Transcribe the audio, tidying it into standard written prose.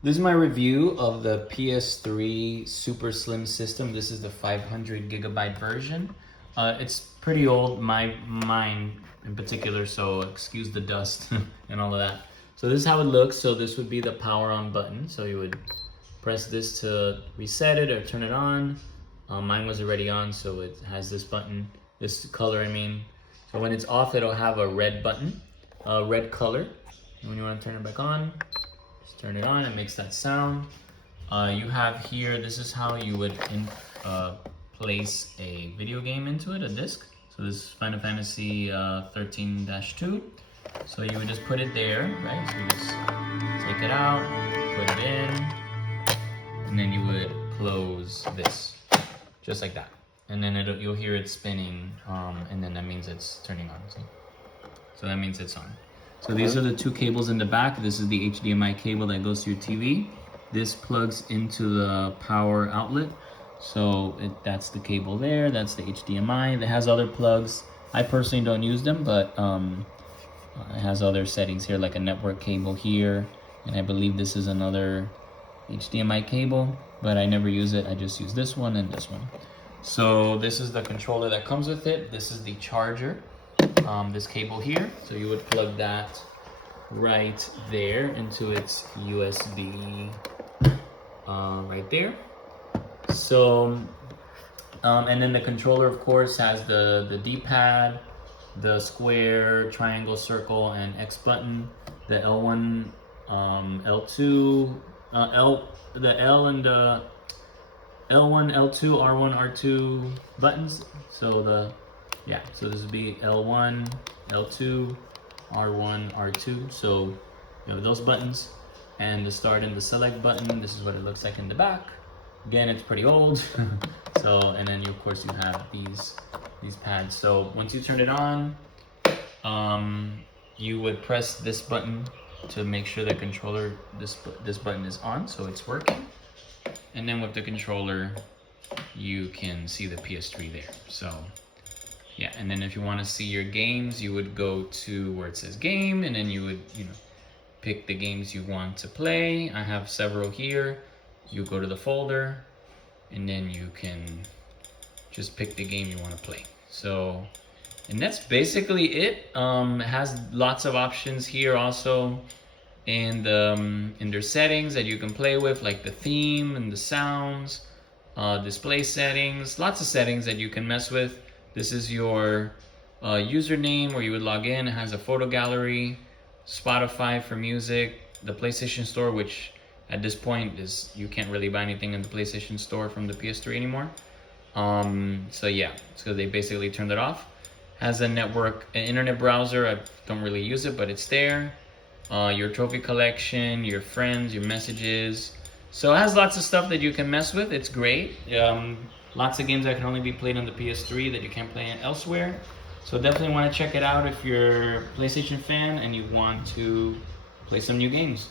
This is my review of the PS3 Super Slim System. This is the 500 gigabyte version. It's pretty old, mine in particular, so excuse the dust and all of that. So this is how it looks. So this would be the power on button. So you would press this to reset it or turn it on. Mine was already on, so it has this button, this color I mean. So when it's off, it'll have a red button, a red color. And when you want to turn it back on, just turn it on, it makes that sound. You have here, this is how you would place a video game into it, a disc. So this is Final Fantasy 13-2. So you would just put it there, right? So you just take it out, put it in, and then you would close this, just like that. And then you'll hear it spinning, and then that means it's turning on, see? So that means it's on. So these are the two cables in the back. This is the HDMI cable that goes to your TV. This plugs into the power outlet. So that's the cable there, that's the HDMI. It has other plugs. I personally don't use them, but it has other settings here, like a network cable here. And I believe this is another HDMI cable, but I never use it. I just use this one and this one. So this is the controller that comes with it. This is the charger, this cable here. So you would plug that right there into its USB right there. So, and then the controller, of course, has the D-pad, the square, triangle, circle, and X button, the L1, L2, the L and the L1, L2, R1, R2 buttons. So so this would be L1, L2, R1, R2. So you have those buttons, and the start and the select button. This is what it looks like in the back. Again, it's pretty old. So, and then of course you have these pads. So once you turn it on, you would press this button to make sure the controller, this button is on, so it's working. And then with the controller, you can see the PS3 there. So yeah, and then if you want to see your games, you would go to where it says game, and then you would, pick the games you want to play. I have several here. You go to the folder, and then you can just pick the game you want to play. So, and that's basically it. It has lots of options here also, and in their settings that you can play with, like the theme and the sounds, display settings, lots of settings that you can mess with. This is your username where you would log in. It has a photo gallery, Spotify for music, the PlayStation Store, which at this point is you can't really buy anything in the PlayStation Store from the PS3 anymore. So yeah, so they basically turned it off. Has a network, an internet browser. I don't really use it, but it's there. Your trophy collection, your friends, your messages. So it has lots of stuff that you can mess with. It's great. Lots of games that can only be played on the PS3 that you can't play elsewhere. So definitely want to check it out if you're a PlayStation fan and you want to play some new games.